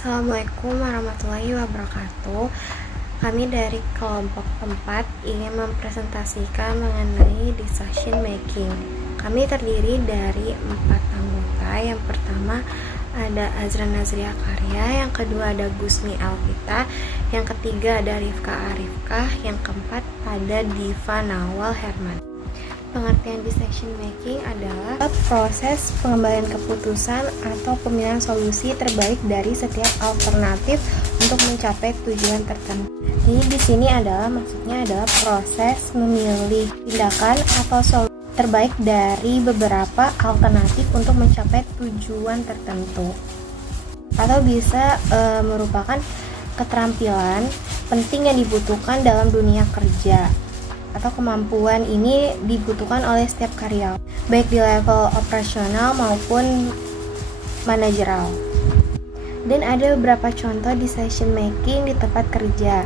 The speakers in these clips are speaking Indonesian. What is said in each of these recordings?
Assalamualaikum warahmatullahi wabarakatuh. Kami dari kelompok 4 ingin mempresentasikan mengenai decision making. Kami terdiri dari 4 anggota. Yang pertama ada Azra Nazria Karya, yang kedua ada Gusmi Alvita, yang ketiga ada Rifka Arifkah, yang keempat ada Diva Nawal Herman. Pengertian decision making adalah proses pengembalian keputusan atau pemilihan solusi terbaik dari setiap alternatif untuk mencapai tujuan tertentu. Jadi di sini maksudnya adalah proses memilih tindakan atau solusi terbaik dari beberapa alternatif untuk mencapai tujuan tertentu. Atau bisa merupakan keterampilan penting yang dibutuhkan dalam dunia kerja, atau kemampuan ini dibutuhkan oleh setiap karyawan, baik di level operasional maupun manajerial. Dan ada beberapa contoh decision making di tempat kerja,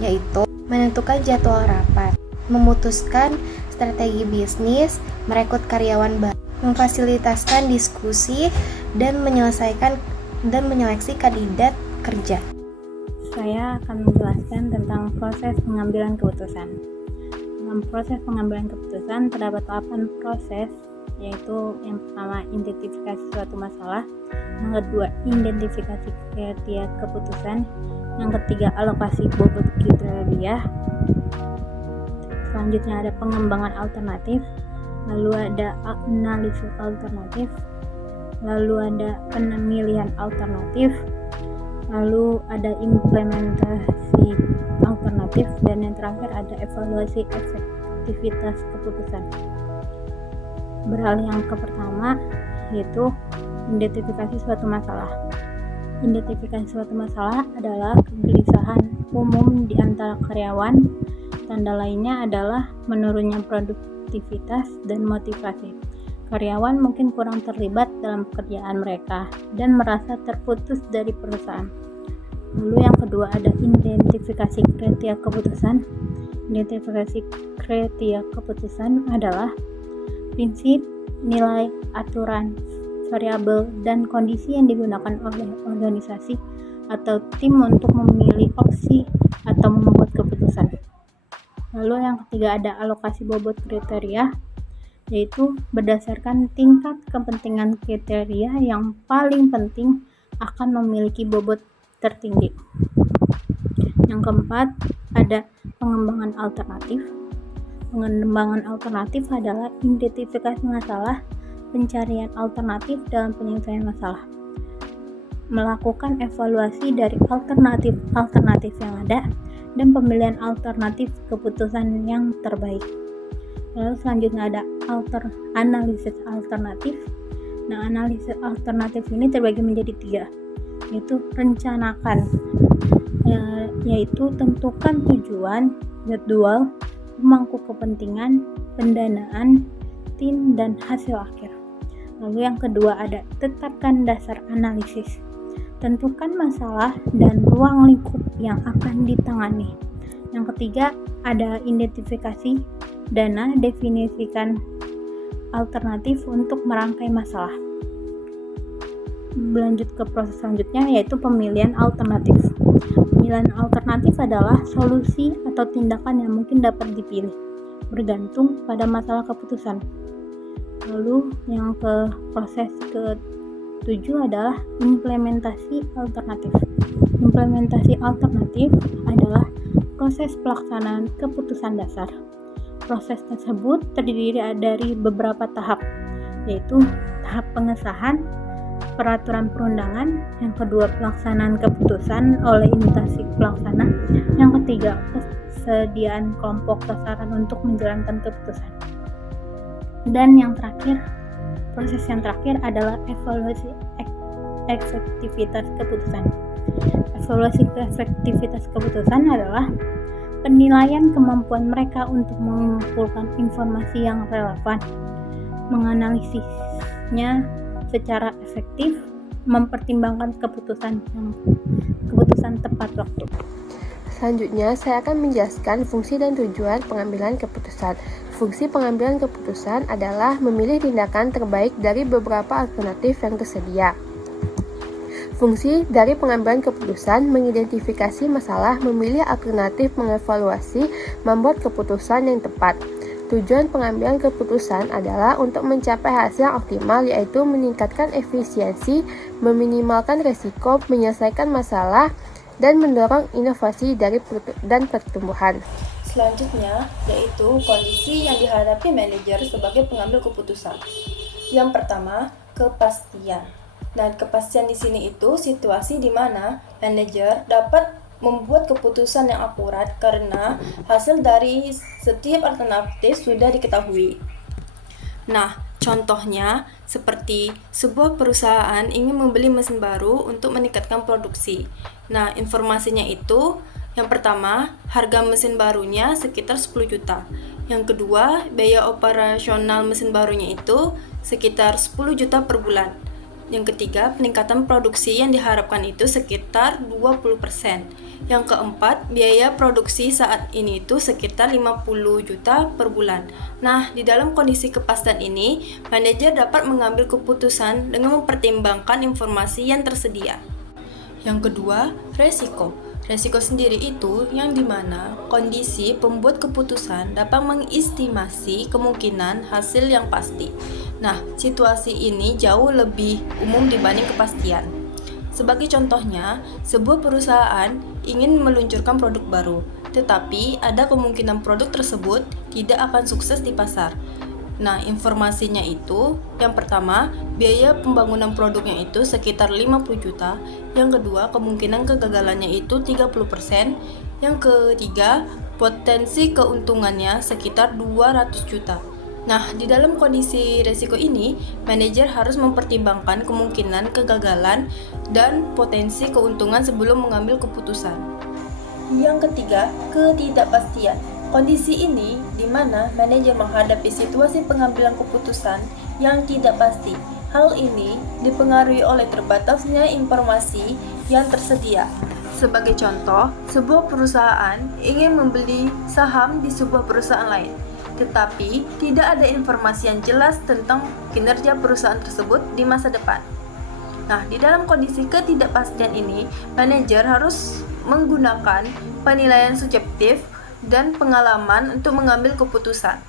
yaitu menentukan jadwal rapat, memutuskan strategi bisnis, merekrut karyawan baru, memfasilitasi diskusi, dan menyeleksi kandidat kerja. Saya akan menjelaskan tentang proses pengambilan keputusan. Dalam proses pengambilan keputusan terdapat 8 proses, yaitu yang pertama identifikasi suatu masalah, yang kedua identifikasi kriteria keputusan, yang ketiga alokasi bobot kriteria, selanjutnya ada pengembangan alternatif, lalu ada analisis alternatif, lalu ada pemilihan alternatif, lalu ada implementasi alternatif, dan yang terakhir ada evaluasi efektivitas keputusan. Beralih yang ke pertama, yaitu identifikasi suatu masalah. Identifikasi suatu masalah adalah kegelisahan umum di antara karyawan. Tanda lainnya adalah menurunnya produktivitas dan motivasi. Karyawan mungkin kurang terlibat dalam pekerjaan mereka dan merasa terputus dari perusahaan. Lalu yang kedua ada identifikasi kriteria keputusan. Identifikasi kriteria keputusan adalah prinsip, nilai, aturan, variabel, dan kondisi yang digunakan oleh organisasi atau tim untuk memilih opsi atau membuat keputusan. Lalu yang ketiga ada alokasi bobot kriteria, yaitu berdasarkan tingkat kepentingan kriteria yang paling penting akan memiliki bobot tertinggi. Yang keempat ada pengembangan alternatif. Pengembangan alternatif adalah identifikasi masalah, pencarian alternatif dalam penyelesaian masalah, melakukan evaluasi dari alternatif yang ada, dan pemilihan alternatif keputusan yang terbaik. Lalu selanjutnya ada analisis alternatif. Nah, analisis alternatif ini terbagi menjadi 3, yaitu rencanakan, yaitu tentukan tujuan, jadwal, pemangku kepentingan, pendanaan, tim, dan hasil akhir. Lalu yang kedua ada tetapkan dasar analisis. Tentukan masalah dan ruang lingkup yang akan ditangani. Yang ketiga ada identifikasi dana, definisikan alternatif untuk merangkai masalah. Berlanjut ke proses selanjutnya, yaitu pemilihan alternatif. Pemilihan alternatif adalah solusi atau tindakan yang mungkin dapat dipilih, bergantung pada masalah keputusan. Lalu yang ke proses ke-7 adalah implementasi alternatif. Implementasi alternatif adalah proses pelaksanaan keputusan dasar. Proses tersebut terdiri dari beberapa tahap, yaitu tahap pengesahan, peraturan perundangan, yang kedua pelaksanaan keputusan oleh instansi pelaksana, yang ketiga persediaan kelompok sasaran untuk menjalankan keputusan, dan yang terakhir, proses yang terakhir adalah evaluasi efektivitas keputusan. Evaluasi efektivitas keputusan adalah penilaian kemampuan mereka untuk mengumpulkan informasi yang relevan, menganalisisnya secara efektif, mempertimbangkan keputusan tepat waktu. Selanjutnya, saya akan menjelaskan fungsi dan tujuan pengambilan keputusan. Fungsi pengambilan keputusan adalah memilih tindakan terbaik dari beberapa alternatif yang tersedia. Fungsi dari pengambilan keputusan mengidentifikasi masalah, memilih alternatif, mengevaluasi, membuat keputusan yang tepat. Tujuan pengambilan keputusan adalah untuk mencapai hasil yang optimal, yaitu meningkatkan efisiensi, meminimalkan risiko, menyelesaikan masalah, dan mendorong inovasi dan pertumbuhan. Selanjutnya, yaitu kondisi yang dihadapi manajer sebagai pengambil keputusan. Yang pertama, kepastian. Dan kepastian di sini itu situasi di mana manajer dapat membuat keputusan yang akurat karena hasil dari setiap alternatif sudah diketahui. Nah, contohnya seperti sebuah perusahaan ingin membeli mesin baru untuk meningkatkan produksi. Nah, informasinya itu yang pertama, harga mesin barunya sekitar 10 juta. Yang kedua, biaya operasional mesin barunya itu sekitar 10 juta per bulan. Yang ketiga, peningkatan produksi yang diharapkan itu sekitar 20%. Yang keempat, biaya produksi saat ini itu sekitar 50 juta per bulan. Nah, di dalam kondisi kepastian ini, manajer dapat mengambil keputusan dengan mempertimbangkan informasi yang tersedia. Yang kedua, resiko. Resiko sendiri itu yang dimana kondisi pembuat keputusan dapat mengestimasi kemungkinan hasil yang pasti. Nah, situasi ini jauh lebih umum dibanding kepastian. Sebagai contohnya, sebuah perusahaan ingin meluncurkan produk baru, tetapi ada kemungkinan produk tersebut tidak akan sukses di pasar. Nah, informasinya itu yang pertama, biaya pembangunan produknya itu sekitar 50 juta. Yang kedua, kemungkinan kegagalannya itu 30%. Yang ketiga, potensi keuntungannya sekitar 200 juta. Nah, di dalam kondisi resiko ini, manajer harus mempertimbangkan kemungkinan kegagalan dan potensi keuntungan sebelum mengambil keputusan. Yang ketiga, ketidakpastian. Kondisi ini di mana manajer menghadapi situasi pengambilan keputusan yang tidak pasti. Hal ini dipengaruhi oleh terbatasnya informasi yang tersedia. Sebagai contoh, sebuah perusahaan ingin membeli saham di sebuah perusahaan lain, tetapi tidak ada informasi yang jelas tentang kinerja perusahaan tersebut di masa depan. Nah, di dalam kondisi ketidakpastian ini, manajer harus menggunakan penilaian subjektif dan pengalaman untuk mengambil keputusan.